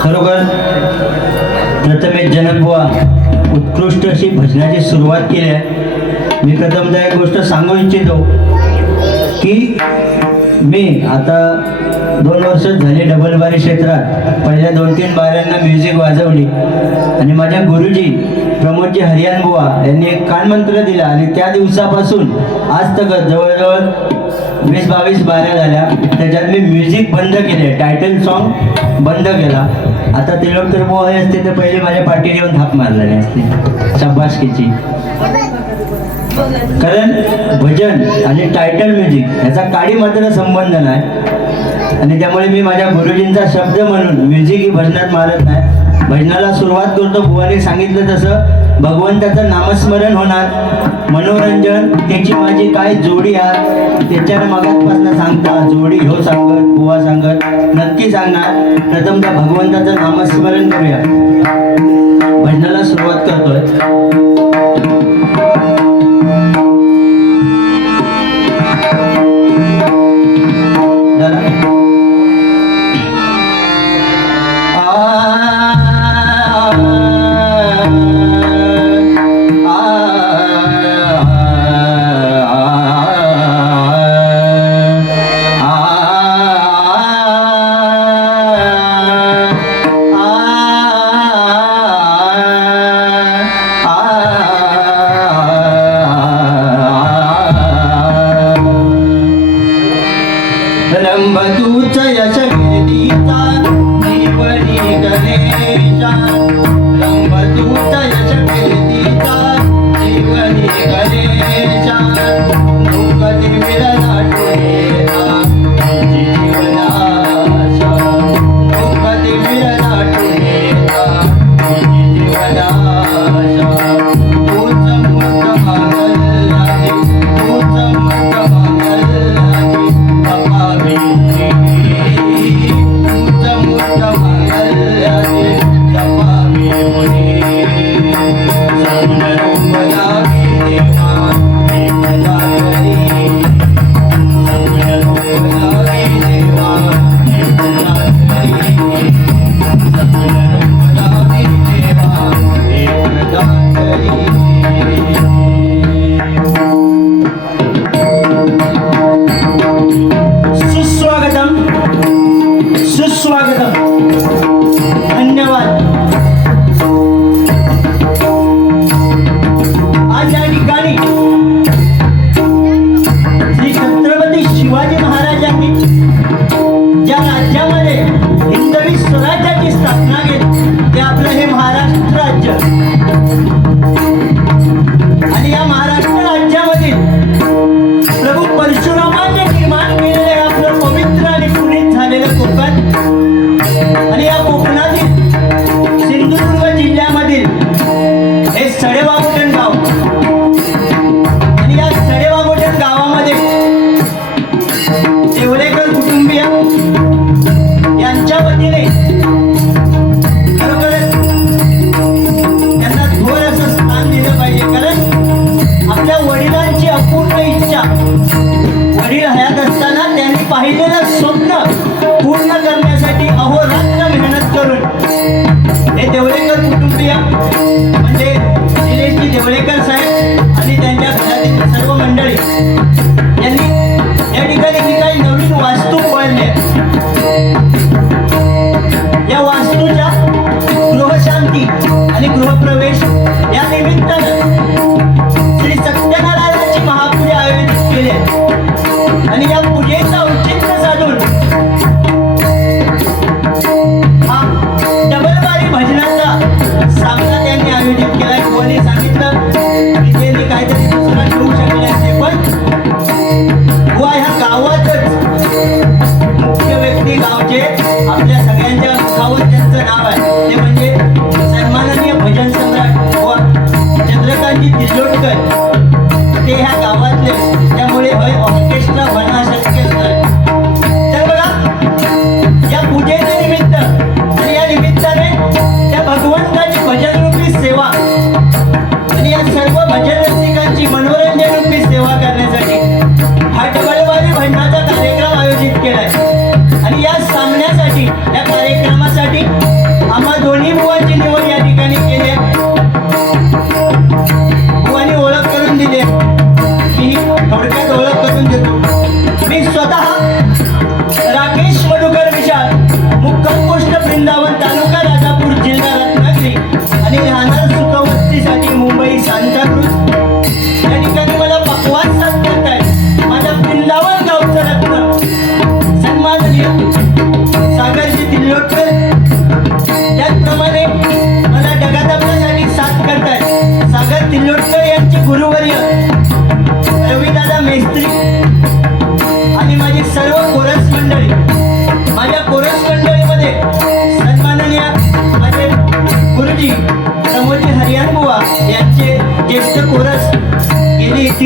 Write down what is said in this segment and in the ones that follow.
खरोखर प्रथमेश जनकबुवा उत्कृष्ट अशी भजनाची सुरुवात केली आहे. मी प्रथमतः एक गोष्ट सांगू इच्छितो की मी आता 2 वर्ष झाली डबल बारी क्षेत्रात पहिल्या 2-3 बाऱ्यांना म्युझिक वाजवली आणि माझ्या गुरुजी प्रमोदजी हरियान बुवा यांनी एक कानमंत्र दिला आणि त्या दिवसापासून आज तक जवळजवळ 20-22 बाऱ्या झाल्या. त्याच्यात मी म्युझिक बंद केले, टायटल सॉन्ग बंद केला. आता तिलोत्तर बुवा हे असते तर पहिले माझ्या पाठीवर येऊन थाप मारलेले असते शाबासकीची. कारण भजन आणि टायटल म्युझिक ह्याचा काडी मात्र संबंध नाही आणि त्यामुळे मी माझ्या गुरुजींचा शब्द म्हणून म्युझिक ही भजनात मारत नाही. भजनाला सुरुवात करतो बुवाने सांगितलं तसं भगवंताचं नामस्मरण होणार, मनोरंजन त्याची माझी काय जोडी आहे त्याच्यानं मगातपासून सांगता जोडी हो सांगत बुवा सांगत नक्की सांगणार. प्रथमतः भगवंताचं नामस्मरण करूया. भजनाला सुरुवात करतोय.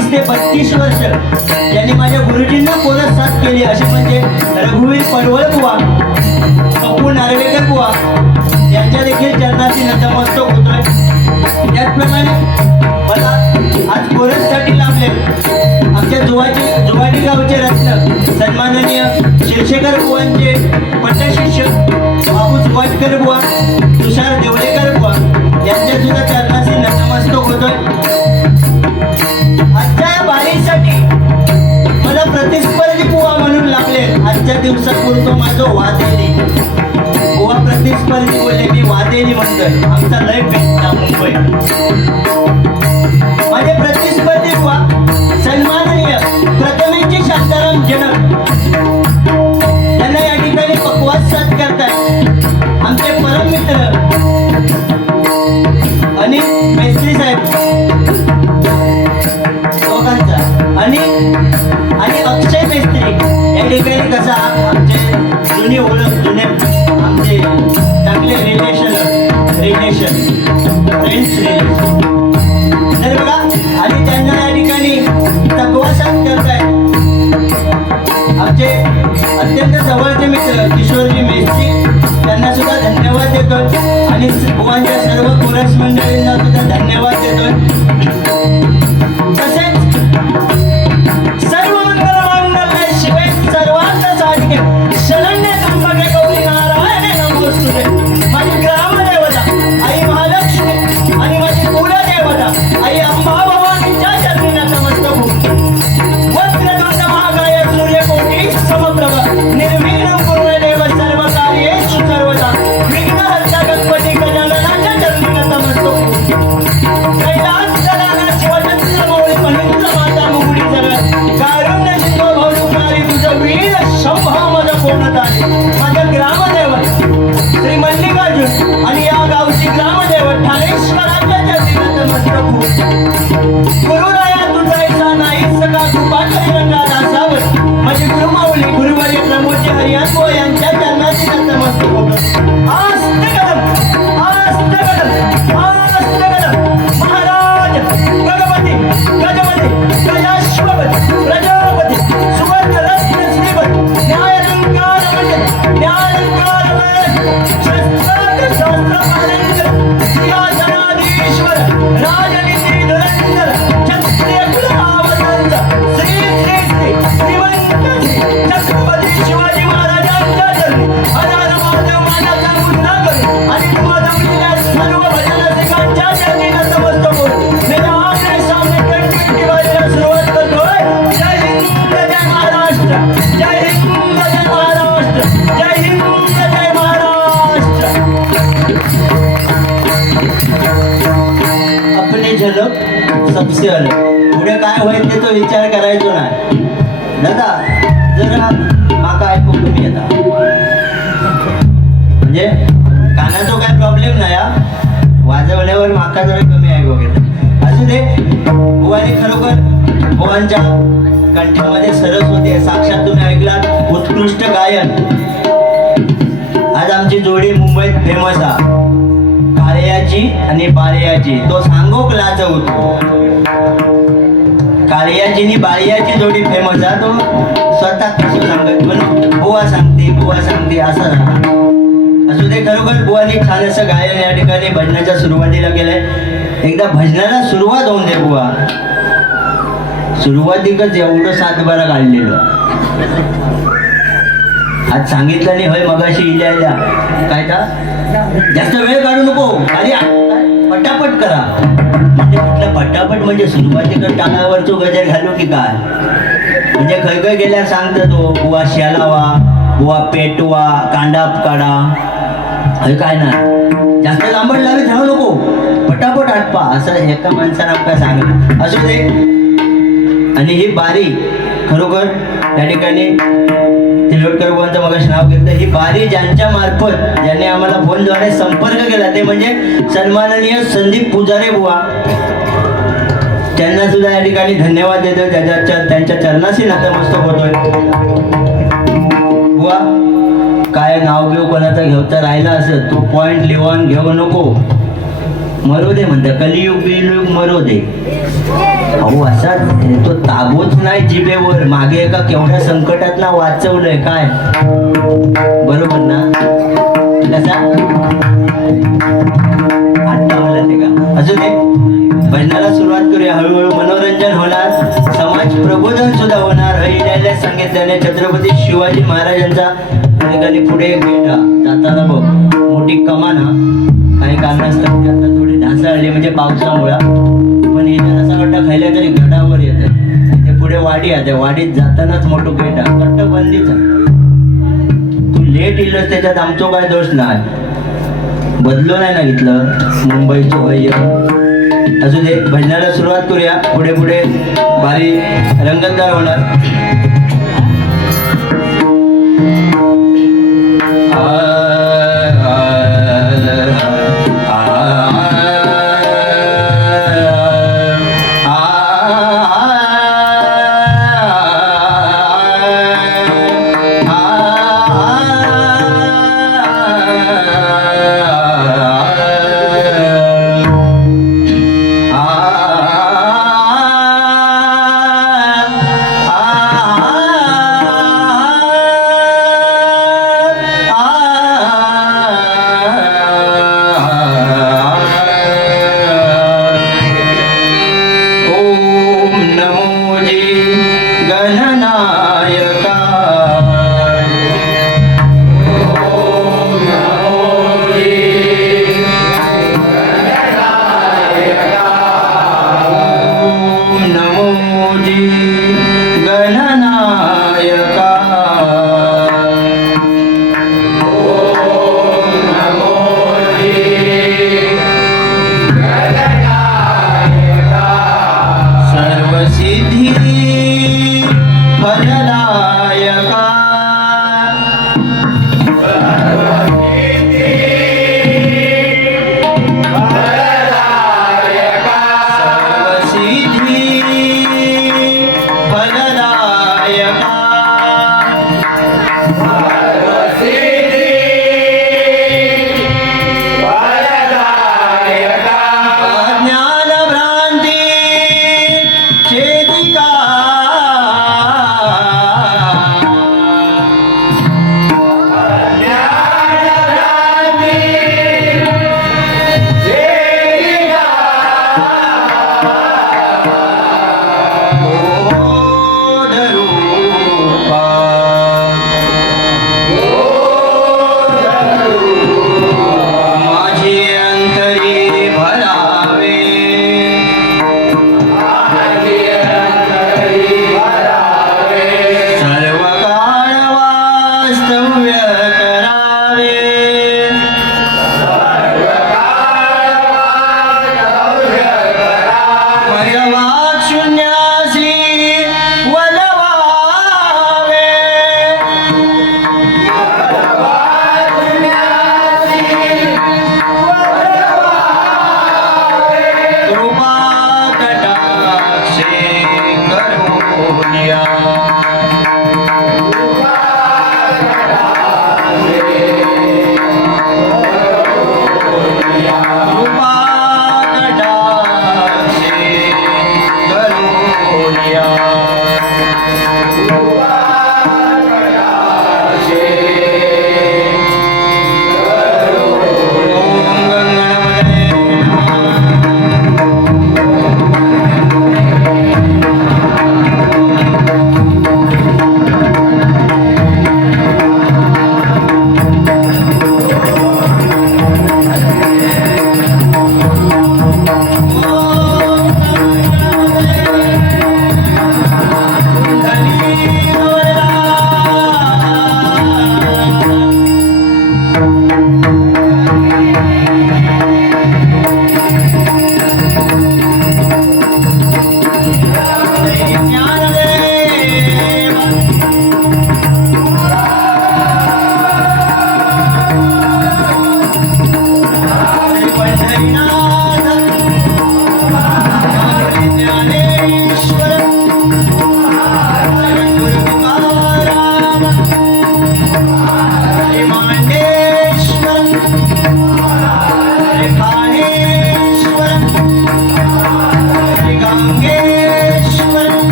30 ते 32 वर्ष यांनी माझ्या गुरुजींना पोरच साथ केली असे म्हणजे रघुवीर पडवळ बुवा, पप्पू नार्वेकर बुवा यांच्या देखील चरणाशी नतमस्तक होतोय. त्याचप्रमाणे मला आज पोरससाठी लाभले आमच्या जुवाडी गावचे रत्न सन्माननीय शिरशेकर बुवांचे पट्टशिष्य बाबू वाटकर बुवा, तुषार देवळेकर बुवा यांच्या सुद्धा चरणाशी नतमस्तक होतोय. आजच्या या बारीसाठी मला प्रतिस्पर्धी बुवा म्हणून लागले. आजच्या दिवसापुरतो माझं वादेली बुवा प्रतिस्पर्धी बोलले, मी वादेली म्हणतोय. आमचा लय पेटला मुंबई. माझे प्रतिस्पर्धी बुवा सन्माननीय प्रथमेशजी शांताराम जनक त्यांना या ठिकाणी पक्वास साथ करताय. आमचे परम मित्र आणि मेस्त्री साहेब दोघांचा आणि अक्षय मेस्त्री या ठिकाणी कसा आमचे जुनी ओळख, जुने आमचे चांगले रिलेशन फ्रेंड्स रिलेशन तर बघा. आणि त्यांना या ठिकाणी तक्वासात करताय आमचे अत्यंत जवळचे मित्र किशोरजी मेस्त्री, त्यांना सुद्धा धन्यवाद देतोय. आणि बुवांच्या सर्व कोरस मंडळींना सुद्धा धन्यवाद देतोय. तसेच सर्व मंगल मांगल्ये शिवे सर्वार्थ साधिके शरण्ये त्र्यंबके गौरी नारायणे नमोस्तुते. माझी ग्रामदेवता आई महालक्ष्मी आणि माझी कुलदेवता आई अंबा भवानीच्या चरणी नतमस्तक होतो. वक्रतुंड महाकाय सूर्यकोटी समप्रभ निर्विघ्नं कुरु देव सर्व कार्येषु सर्वदा. विघ्नहर्ता गणपती गजाननाच्या चरणी नतमस्तक होतो. कैलास गणाना शिवचंद्र मौळी फणींद्र माता मुगडी जगत कारुण्य सिंधू भौरुकारी तुझं वीर शंभा मज पूर्णताने. माझ्या ग्रामदेवत श्री मल्लिकार्जुन आणि या गावची ग्रामदेवत ठाणेश्वराच्या चरणी नतमस्तक होतो. गुरुराया तुझा ऐसा नाही सका कृपाकरी रंगा दासावर. माझी गुरुमाऊली गुरुवारी प्रमोदजी हरियांबो यांच्या चरणाशी नतमस्तक होतो. आस्ते कदम आस्ते कदम आस्ते कदम. महाराज गणपती गजपती गजाश्वपती प्रजापती सुवर्ण रत्न श्रीपती न्यायालंकार म्हणजे न्यायालंकार शस्त्रास्त्र शास्त्रपालंकर सिंहासनाधीश्वर राजनीती धुरंधर क्षत्रिय कुलावतंत श्री श्री श्री श्रीमंत श्री छत्रपती शिवाजी महाराजांच्या चरणी हजार महादेव मानाचा मुद्दा करून आणि तुम्हाला सर्व भजन रसिकांच्या चरणी नतमस्तक होऊन मेरा आपल्या सामने कंटिन्यू वाजवायला सुरुवात करतोय. जय हिंद जय महाराष्ट्र, जय हिंद जय महाराष्ट्र, जय हिंद जय महाराष्ट्र. आपली झलक सबसे अलग. पुढे काय होईल ते तो विचार करायचो नाही. दादा जरा माका ऐकू तुम्ही येता म्हणजे कानाचा काय प्रॉब्लेम नाही हा. वाजवल्यावर माका जरा कमी ऐकू घेत असू दे. बुवाने खरोखर बुवांच्या कंठीमध्ये सरस्वती आहे. साक्षात तुम्ही ऐकलात उत्कृष्ट गायन. आज आमची जोडी मुंबईत फेमस आहे, काळ्याची आणि बाळ्याची. तो सांगो क्लाच होतो. काळ्याची आणि बाळ्याची जोडी फेमस आहे. तो स्वतः कसं सांगत म्हणून बुवा सांगते असं असू दे. खरोखर बुवानी छान असं गायन या ठिकाणी भजनाच्या सुरुवातीला केलंय. एकदा भजनाला सुरुवात होऊन दे बुवा. सुरुवातीकच एवढं 7 बारा काढलेलं आज सांगितलं नाही होय. मगाशी इल्या काय का जास्त वेळ काढू नको, खाली पटापट करा. म्हणजे म्हटलं पटापट म्हणजे सुरुवातीकडे टाळावर तो गजर घालू की काय. म्हणजे खै खै गेल्या सांगतो तो बुवा शेलावा, बुवा पेटवा, कांडाप काढा. हे काय ना जास्त लांबड लावे धावू नको, पटापट आटपा असं एका माणसानं आपल्याला सांगितलं. असू दे. आणि ही बारी खरोखर त्या ठिकाणी तिलोटकर बुवांचं मगाशी नाव घेतलं. ही बारी ज्यांच्या मार्फत ज्यांनी आम्हाला फोनद्वारे संपर्क केला ते म्हणजे सन्माननीय संदीप पुजारे बुवा. त्यांना सुद्धा या ठिकाणी धन्यवाद देतो. त्यांच्या चरणाशी नतमस्तक होतोय. बुवा काय नाव घेऊ कोणाचा घेऊ तर राहिला असं तो पॉइंट लिहून घेऊ नको. मरो दे म्हणतं, कलियुग बिलियुग मरो दे. अहो असा तो ताबूच नाही जिभेवर. मागे एका केवढ्या संकटात ना वाचवलंय काय, बरोबर ना? कसा आता मला ते का असू दे. भजनाला सुरुवात करूया. हळूहळू मनोरंजन होणार, समाज प्रबोधन सुद्धा होणार. हरियाला सांगितल्याने छत्रपती शिवाजी महाराजांचा पुढे गेला जाताना बघ मोठी कमान, काही कारणास्तव आता थोडी ढासळली म्हणजे पावसामुळं, पण येताना असा गड्डा खायला तरी गडावर येतं. ते पुढे वाडी आहे, वाडीत जातानाच मोठं गेट आहे, कट्ट बंदीचा. तू लेट इल्लस त्याच्यात आमचो काय दोष नाही, बदलो नाही ना घेतलं मुंबईचं वय. असू दे, भजनाला सुरुवात करूया. पुढे पुढे भारी रंगतदार होणार.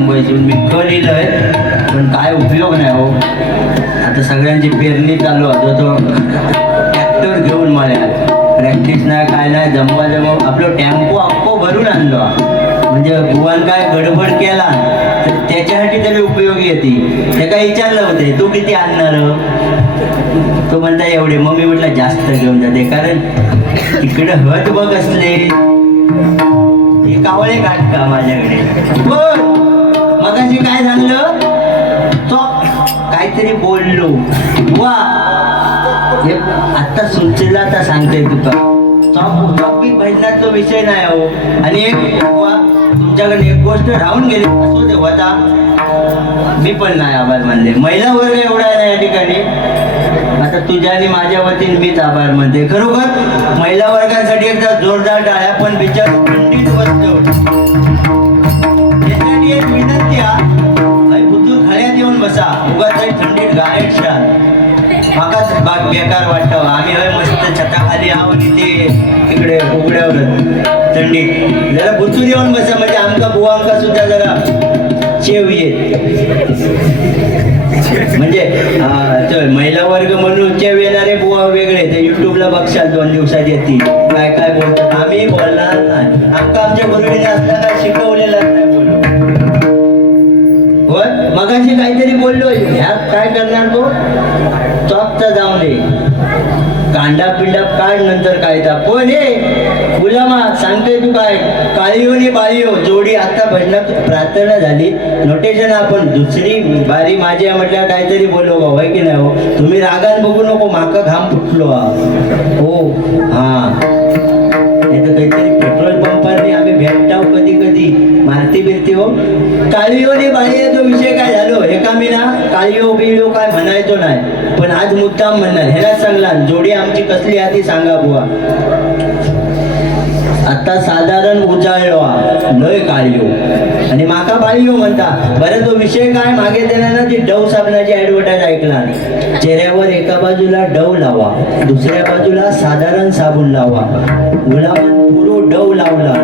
मुंबईतून मी लिहिलंय पण काय उपयोग नाही हो. आता सगळ्यांची पेरणी चालू होतो तो ट्रॅक्टर घेऊन मला प्रॅक्टिस नाही काय नाही जमवा आपलं टेम्पो अख्खो भरून आणलो म्हणजे बुवान काय गडबड केला तर त्याच्यासाठी तरी उपयोगी येते. ते काय विचारलं होते तू किती आणणार तो म्हणता एवढे. मग मी म्हटलं जास्त घेऊन जाते कारण तिकडं हत बघ असले हे कावळे काढ का माझ्याकडे बोल. मगाशी काय झालं तो काहीतरी बोललो वा हे आता सुचला तर सांगते तुका टॉपिक भजनाचा विषय नाही हो. आणि एक वा तुमच्याकडे एक गोष्ट राहून गेली असो ते होता मी पण नाही आभार मानले. महिला वर्ग एवढा आहे या ठिकाणी आता तुझ्या आणि माझ्या वतीने मीच आभार मानते. खरोखर महिला वर्गासाठी एकदा जोरदार टाळ्या. पण विचार खंडित बसतो यासाठी एक विनंती आहे बुद्धू खळ्यात येऊन बसा उगाच थंडीत गायट शाल मागाच बाग बेकार वाटतं. आम्ही हवे मस्त छताखाली आहो आणि ते तिकडे उघड्यावर थंडीत जरा बुद्धून येऊन बसा म्हणजे आमका बुवा आमका सुद्धा जरा शेव येत म्हणजे महिला वर्ग म्हणून चेव येणारे बुवा वेगळे ते युट्यूबला बघशाल 2 दिवसात येतील काय काय बोलतात. आम्ही बोलणार नाही आमका आमच्या गुरुजीने असताना शिकवलेलं नाही बोलू होय. मगाशी काहीतरी बोललो ह्यात काय करणार तो चॉकचा जाऊन दे कांडा पिंडा काढ नंतर कायदा. पण हे गुलामा सांगतोय तू काय काळीयो नि बाळीयो जोडी. आता भजनात प्रार्थना झाली नोटेशन आपण दुसरी बारी माझी म्हटल्यावर काहीतरी बोललो भाऊ आहे की नाही हो. तुम्ही रागान बघू नको माका घाम फुटलो हो हा नाही तर काहीतरी पेट्रोल पंपाने आम्ही भेटताव कधी कधी मारती बिरती हो. काळीयो नि बाळीयो विषय काय झालो एका मी ना काळीयो बिळीयो काय म्हणायचो नाही पण आज मुद्दाम म्हणणार ह्याला सांगला जोडी आमची कसली आधी सांगा बुवा. आता साधारण उजाळलो लय काळीयो आणि माका बाळीयो म्हणता. बरं तो विषय काय मागे त्यांना ती डव साबणाची ऍडव्हर्टाईज ऐकला. चेहऱ्यावर एका बाजूला डव लावा दुसऱ्या बाजूला साधारण साबण लावा. गुलामान पुरो डव लावला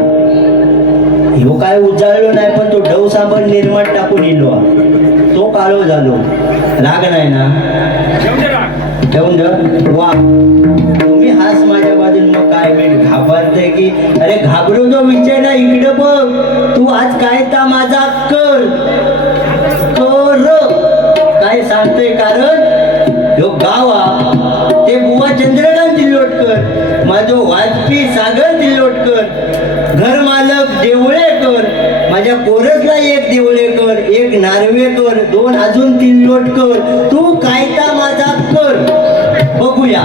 ह्यो काय उजाळलो नाही पण तो डव साबण निर्माण टाकून इलो तो काळो झालो. राग नाही ना ठेवून वा तुम्ही हाच माझ्या बाजून मग काय मी घाबरते की अरे घाबरू तो विषय ना इकडं बघ तू आज काय ता माझा कर काय सांगतोय कारण ह्यो गावा ते बुवा चंद्रकांत तिल्लोटकर माझो वाजपी सागर तिल्लोटकर घर मालक देवळेकर माझ्या कोरसला एक देवळेकर एक नार्वेकर 2 अजून तिल्लोटकर तू कायता माझा कर बघूया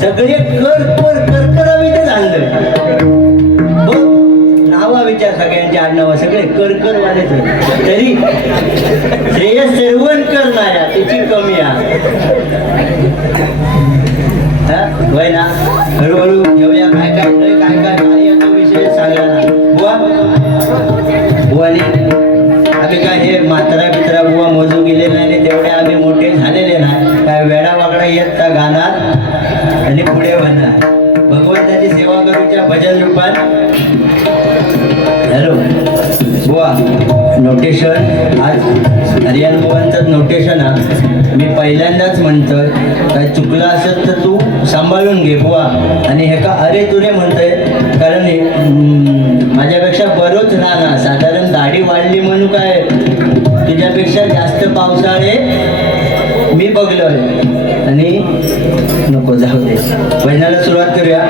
सगळे कर कर करकरावीतच आणलं बघ नावा विचार सगळ्यांच्या आडनावा सगळे कर वालेच तरी श्रेयस सर्वन करणाऱ्या त्याची कमी आहे होय ना. हळूहळू घेऊया काय काय विषय सांगा ना बुवा. बुवाने आम्ही काय हे मात्रा बित्रा बुवा मोजू गेले नाही तेवढे आम्ही मोठे झालेले नाही काय वेडा वाकडा येत गाणार आणि पुढे म्हणणार भगवंताची सेवा करूच्या भजन रूपात. हॅलो बुवा नोटेशन आज हरियाण बुवांचं नोटेशन हा मी पहिल्यांदाच म्हणतोय काय चुकलं असेल तर तू सांभाळून घे बुवा. आणि हे का अरे तुने म्हणतोय कारण माझ्यापेक्षा बरोच राहणार साधारण दाढी वाढली म्हणून काय तुझ्यापेक्षा जास्त पावसाळे मी बघलोय आणि नको जाऊ दे भजनाला सुरुवात करूया.